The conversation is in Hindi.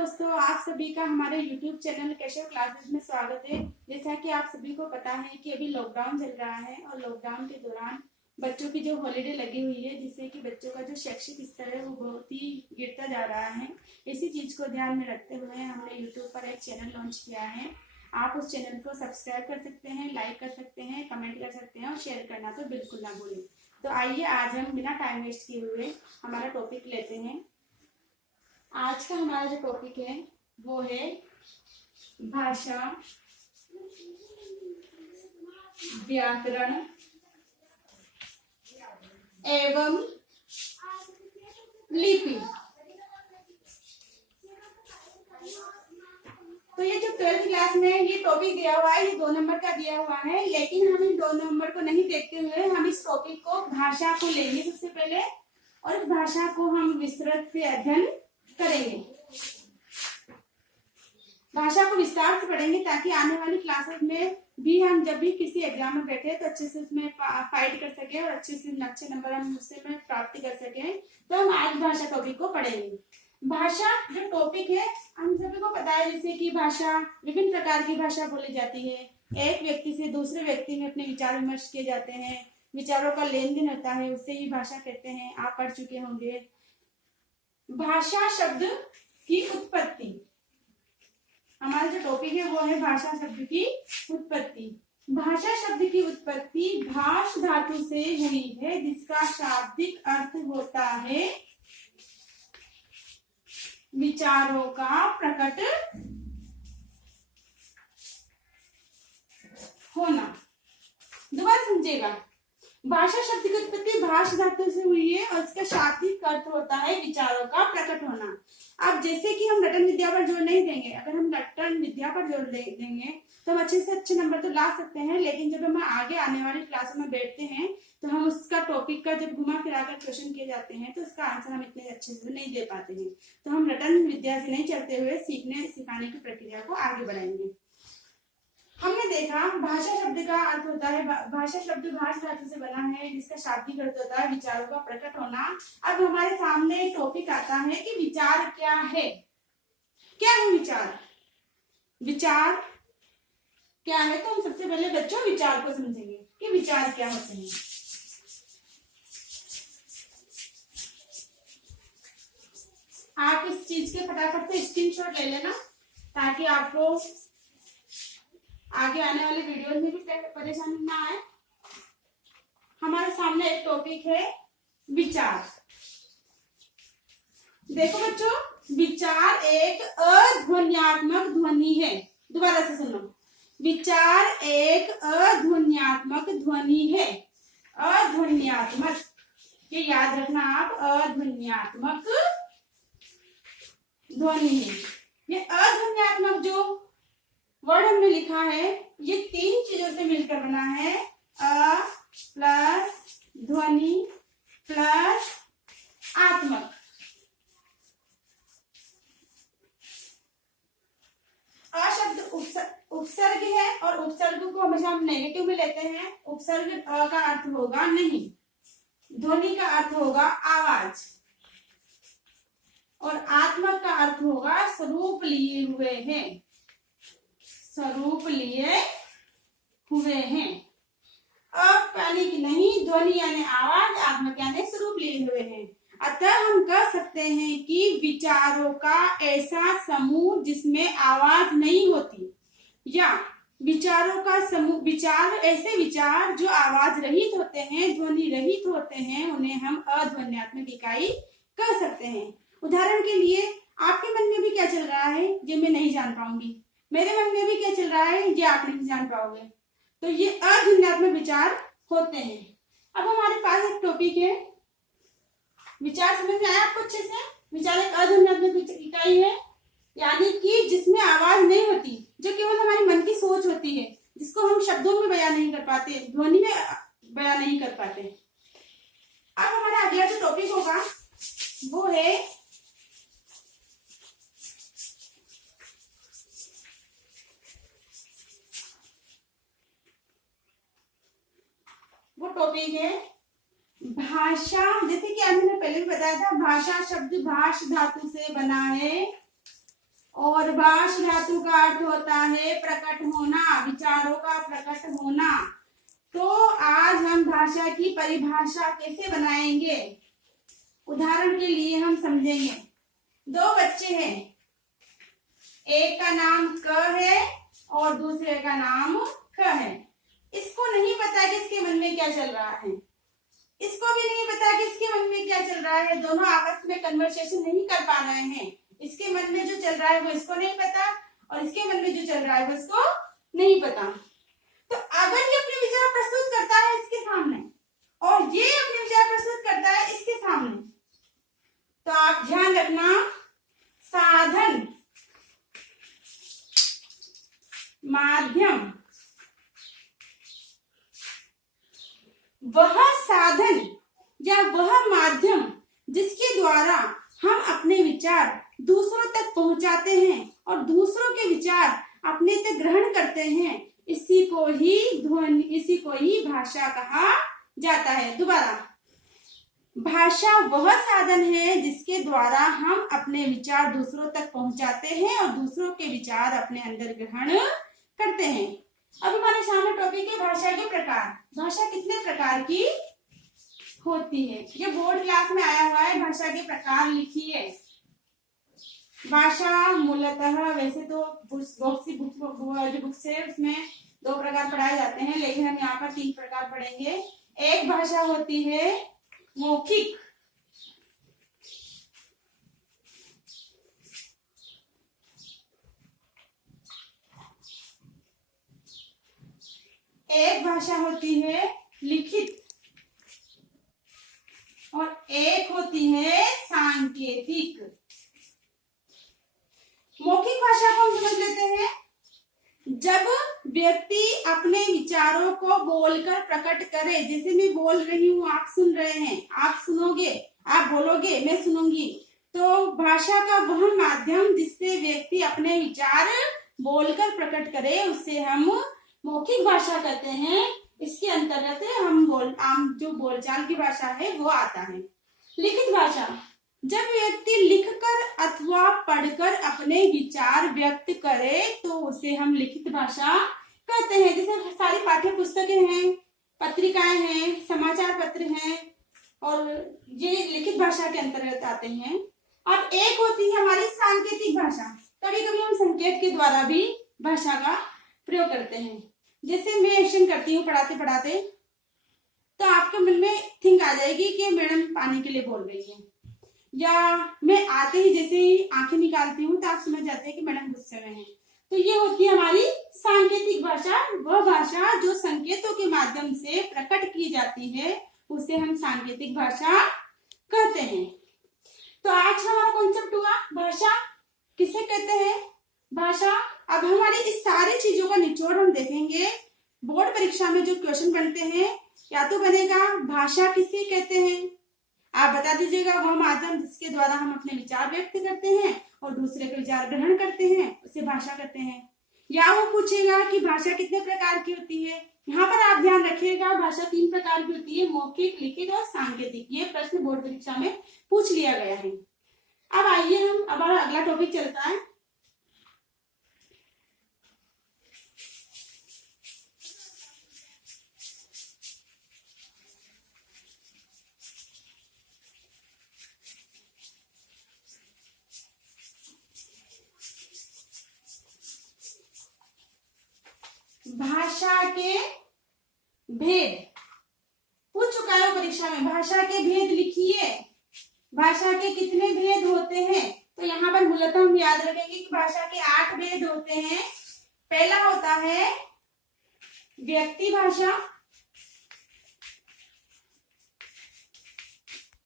दोस्तों, आप सभी का हमारे YouTube चैनल केशव क्लासेस में स्वागत है। जैसा कि आप सभी को पता है कि अभी लॉकडाउन चल रहा है और लॉकडाउन के दौरान बच्चों की जो हॉलीडे लगी हुई है, जिससे कि बच्चों का जो शैक्षिक स्तर है वो बहुत ही गिरता जा रहा है। इसी चीज को ध्यान में रखते हुए हमने YouTube पर एक चैनल लॉन्च किया है। आप उस चैनल को सब्सक्राइब कर सकते हैं, लाइक कर सकते हैं, कमेंट कर सकते हैं और शेयर करना तो बिल्कुल ना भूलें। तो आइए आज हम बिना टाइम वेस्ट किए हुए हमारा टॉपिक लेते हैं। आज का हमारा जो टॉपिक है वो है भाषा, व्याकरण एवं लिपि। तो ये जो 12th क्लास में ये टॉपिक दिया हुआ है, ये 2 नंबर का दिया हुआ है, लेकिन हम इन 2 नंबर को नहीं देखते हुए हम इस टॉपिक को भाषा को लेंगे सबसे पहले, और इस भाषा को हम विस्तृत से अध्ययन करेंगे। भाषा को विस्तार से पढ़ेंगे ताकि आने वाली क्लासेस में भी हम जब भी किसी एग्जाम में बैठे तो अच्छे से उसमें फाइट कर सके और अच्छे नंबर हम उससे में प्राप्ति कर सके। तो हम आज भाषा टॉपिक को पढ़ेंगे। भाषा जो टॉपिक है, हम सभी को पता है जैसे कि भाषा, विभिन्न प्रकार की भाषा बोली जाती है। एक व्यक्ति से दूसरे व्यक्ति में अपने विचार विमर्श किए जाते हैं, विचारों का लेन देन होता है, उससे ही भाषा कहते हैं। आप पढ़ चुके होंगे। भाषा शब्द की उत्पत्ति, हमारा जो टॉपिक है वो है भाषा शब्द की उत्पत्ति। भाषा शब्द की उत्पत्ति भाष धातु से हुई है, जिसका शाब्दिक अर्थ होता है विचारों का प्रकट होना। दोबारा समझिएगा, भाषा शब्द की उत्पत्ति भाष धातु से हुई है और इसका शाब्दिक अर्थ होता है विचारों का प्रकट होना। अब जैसे कि हम रटन विद्या पर जोर नहीं देंगे, अगर हम रटन विद्या पर जोर देंगे तो हम अच्छे से अच्छे नंबर तो ला सकते हैं, लेकिन जब हम आगे आने वाली क्लासों में बैठते हैं तो हम उसका टॉपिक का जब घुमा फिरा कर क्वेश्चन किए जाते हैं तो उसका आंसर हम इतने अच्छे से नहीं दे पाते हैं। तो हम रटन विद्या से नहीं चलते हुए सीखने सिखाने की प्रक्रिया को आगे बढ़ाएंगे। हमने देखा भाषा शब्द का अर्थ होता है, भाषा शब्द भाष धातु से बना है, जिसका शाब्दिक अर्थ होता है विचारों का प्रकट होना। अब हमारे सामने टॉपिक आता है कि विचार क्या है। क्या है विचार? विचार क्या है? तो हम सबसे पहले बच्चों विचार को समझेंगे कि विचार क्या होते हैं। आप इस चीज के फटाफट से स्क्रीनशॉट ले लेना ताकि आपको आगे आने वाले वीडियो में भी परेशानी ना आए। हमारे सामने एक टॉपिक है विचार। देखो बच्चों, विचार एक अध्वन्यात्मक ध्वनि है। दोबारा से सुनो, विचार एक अध्वन्यात्मक ध्वनि है। अध्वन्यात्मक, ये याद रखना आप, अध्वन्यात्मक ध्वनि है। ये अध्वन्यात्मक जो वर्ड हमने लिखा है ये 3 चीजों से मिलकर बना है। अ प्लस ध्वनि प्लस आत्मक। अ शब्द उपसर्ग है और उपसर्ग को हमेशा हम नेगेटिव में लेते हैं। उपसर्ग अ का अर्थ होगा नहीं, ध्वनि का अर्थ होगा आवाज, और आत्मक का अर्थ होगा स्वरूप लिए हुए हैं। स्वरूप लिए हुए हैं। अब यानी कि नहीं, ध्वनि यानी आवाज, आत्मक यानी स्वरूप लिए हुए हैं। अतः हम कह सकते हैं कि विचारों का ऐसा समूह जिसमें आवाज नहीं होती, या विचारों का समूह, विचार ऐसे विचार जो आवाज रहित होते हैं, ध्वनि रहित होते हैं, उन्हें हम अध्वन्यात्मक इकाई कह सकते हैं। उदाहरण के लिए आपके मन में भी क्या चल रहा है ये मैं नहीं जान पाऊंगी, मेरे मन में भी क्या चल रहा है ये आप नहीं जान पाओगे। तो ये अध्वन्यात्मक विचार होते हैं। अब हमारे पास एक टॉपिक है विचार। समझ में आया आपको अच्छे से? विचार एक अध्वन्यात्मक इकाई है, यानी कि जिसमें आवाज नहीं होती, जो केवल हमारी मन की सोच होती है, जिसको हम शब्दों में बयान नहीं कर पाते, ध्वनि में बयान नहीं कर पाते। अब हमारा अगला जो टॉपिक होगा वो है भाषा। जैसे कि आज मैंने पहले भी बताया था, भाषा शब्द भाष धातु से बना है, और भाष धातु का अर्थ होता है प्रकट होना, विचारों का प्रकट होना। तो आज हम भाषा की परिभाषा कैसे बनाएंगे, उदाहरण के लिए हम समझेंगे। दो बच्चे हैं, एक का नाम क है और दूसरे का नाम ख है। इसको नहीं पता कि इसके मन में क्या चल रहा है, इसको भी नहीं पता कि इसके मन में क्या चल रहा है। दोनों आपस में कन्वर्सेशन नहीं कर पा रहे हैं। इसके मन में जो चल रहा है वो इसको नहीं पता और इसके मन में जो चल रहा है वो इसको नहीं पता। तो अगर ये अपने विचार प्रस्तुत करता है इसके सामने और ये अपने विचार प्रस्तुत करता है इसके सामने, तो आप ध्यान रखना, साधन, माध्यम, वह साधन या वह माध्यम जिसके द्वारा हम अपने विचार दूसरों तक पहुंचाते हैं और दूसरों के विचार अपने तक ग्रहण करते हैं, इसी को ही भाषा कहा जाता है। दोबारा, भाषा वह साधन है जिसके द्वारा हम अपने विचार दूसरों तक पहुंचाते हैं और दूसरों के विचार अपने अंदर ग्रहण करते हैं। अब हमारे सामने टॉपिक है भाषा के प्रकार। भाषा कितने प्रकार की होती है, ये बोर्ड क्लास में आया हुआ है। भाषा के प्रकार लिखिए। भाषा मूलतः वैसे तो बुक्स है उसमें 2 प्रकार पढ़ाए जाते हैं, लेकिन हम यहाँ पर 3 प्रकार पढ़ेंगे। एक भाषा होती है मौखिक, एक भाषा होती है लिखित और एक होती है सांकेतिक। मौखिक भाषा को हम समझ लेते हैं। जब व्यक्ति अपने विचारों को बोलकर प्रकट करे, जैसे मैं बोल रही हूँ, आप सुन रहे हैं, आप सुनोगे, आप बोलोगे, मैं सुनूंगी, तो भाषा का वह माध्यम जिससे व्यक्ति अपने विचार बोलकर प्रकट करे उसे हम मौखिक भाषा कहते हैं। इसके अंतर्गत हम जो बोलचाल की भाषा है वो आता है। लिखित भाषा, जब व्यक्ति लिखकर अथवा पढ़कर अपने विचार व्यक्त करे तो उसे हम लिखित भाषा कहते हैं। जैसे सारी पाठ्य पुस्तकें हैं, पत्रिकाएं हैं, समाचार पत्र हैं, और ये लिखित भाषा के अंतर्गत आते हैं। अब एक होती है हमारी सांकेतिक भाषा। कभी कभी हम संकेत के द्वारा भी भाषा का प्रयोग करते हैं। जैसे मैं एक्शन करती हूँ पढ़ाते पढ़ाते, तो आपके मन में थिंक आ जाएगी कि मैडम पानी के लिए बोल रही है, या मैं आते ही जैसे ही आंखें निकालती हूँ तो आप समझ जाते हैं कि मैडम गुस्से में हैं। तो ये होती है हमारी सांकेतिक भाषा। वह भाषा जो संकेतों के माध्यम से प्रकट की जाती है उसे हम सांकेतिक भाषा कहते हैं। तो आज हमारा कॉन्सेप्ट हुआ भाषा किसे कहते हैं, भाषा। अब हमारी इस सारी चीजों का निचोड़ हम देखेंगे। बोर्ड परीक्षा में जो क्वेश्चन बनते हैं, या तो बनेगा भाषा किसे कहते हैं, आप बता दीजिएगा वह माध्यम जिसके द्वारा हम अपने विचार व्यक्त करते हैं और दूसरे के विचार ग्रहण करते हैं, उसे भाषा कहते हैं। या वो पूछेगा कि भाषा कितने प्रकार की होती है। यहाँ पर आप ध्यान रखिएगा, भाषा 3 प्रकार की होती है, मौखिक, लिखित और सांकेतिक। ये प्रश्न बोर्ड परीक्षा में पूछ लिया गया है। अब आइए हम हमारा अगला टॉपिक चलता है। भाषा के भेद पूछ चुका है परीक्षा में। भाषा के भेद लिखिए। भाषा के कितने भेद होते हैं, तो यहाँ पर मूलतः हम याद रखेंगे कि भाषा के 8 भेद होते हैं। पहला होता है व्यक्ति भाषा,